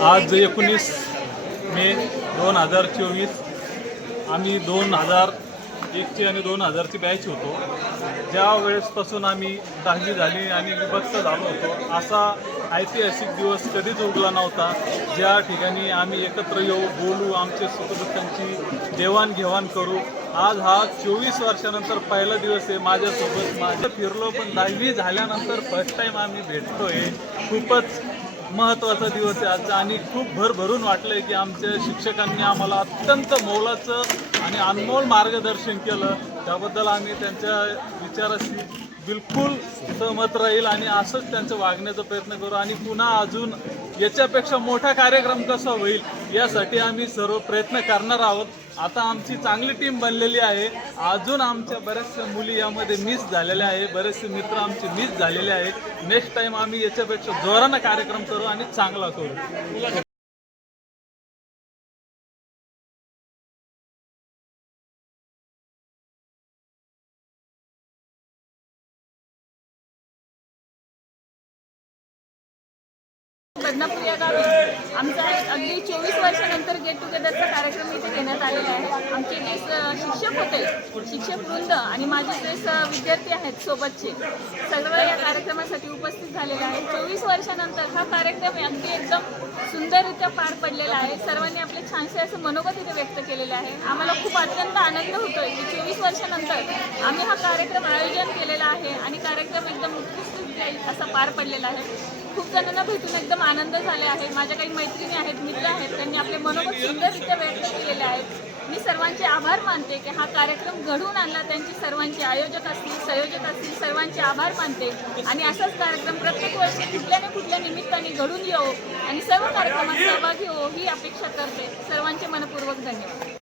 आज एकोणीस मे दोन हजार चोवीस आम्ही दोन हजार एकची आणि दोन हजारची बॅच होतो. ज्या वेळेसपासून आम्ही दहावी झाली आणि विभक्त झालो होतो असा ऐतिहासिक दिवस कधीच उगला नव्हता. ज्या ठिकाणी आम्ही एकत्र येऊ बोलू आमचे सुखदुःखांची देवाणघेवाण करू आज हा चोवीस वर्षानंतर पहिला दिवस आहे माझ्यासोबत. माझं फिरलो पण दहावी झाल्यानंतर फर्स्ट टाईम आम्ही भेटतोय. खूपच महत्त्वाचा दिवस आहे आजचा. आणि खूप भरभरून वाटलंय की आमच्या शिक्षकांनी आम्हाला अत्यंत मोलाचं आणि अनमोल मार्गदर्शन केलं. त्याबद्दल आम्ही त्यांच्या विचाराशी बिलकुल सहमत राहील आणि असंच त्यांचं वागण्याचा प्रयत्न करू. आणि पुन्हा अजून याच्यापेक्षा मोठा कार्यक्रम कसा होईल यासाठी आम्ही सर्व प्रयत्न करणार आहोत. आता आमची चांगली टीम बनलेली आहे. अजून आमच्या बऱ्याचशा मुली यामध्ये मिस झालेल्या आहे बरेचसे मित्र आमचे मिस झालेले आहेत. नेक्स्ट टाइम आम्ही याच्यापेक्षा जोरानं कार्यक्रम करू आणि चांगला करू. बदनापूर या गावी. आमचा एक अगदी चोवीस वर्षानंतर गेट टुगेदरचा कार्यक्रम इथे घेण्यात आलेला आहे. आमचे जे शिक्षक होते शिक्षक वृंद आणि माझे जे विद्यार्थी आहेत सोबतचे सर्व या कार्यक्रमासाठी उपस्थित झालेला आहे. चोवीस वर्षानंतर हा कार्यक्रम अगदी एकदम सुंदररित्या पार पडलेला आहे. सर्वांनी आपले छानसे असं मनोगत इथे व्यक्त केलेले आहे. आम्हाला खूप अत्यंत आनंद होतोय की चोवीस वर्षानंतर आम्ही हा कार्यक्रम आयोजन केलेला आहे आणि कार्यक्रम एकदम उत्कृष्ट असा पार पडलेला आहे. खूप जणांना भेटून एकदम आनंद झाले आहे. माझ्या काही मैत्रिणी आहेत मित्र आहेत त्यांनी आपले मनोगत सुंदररित्या व्यक्त केलेले आहेत. सर्वांचे आभार मानते की हा कार्यक्रम घडवून आणला. त्यांची सर्वांचे आयोजक असतील संयोजक असतील सर्वांचे आभार मानते. आणि असाच कार्यक्रम प्रत्येक वर्षी कुठल्या ना कुठल्या निमित्ताने घडून येऊ आणि सर्व कार्यक्रमात सहभागी हो ही अपेक्षा करते. सर्वांचे मनपूर्वक धन्यवाद.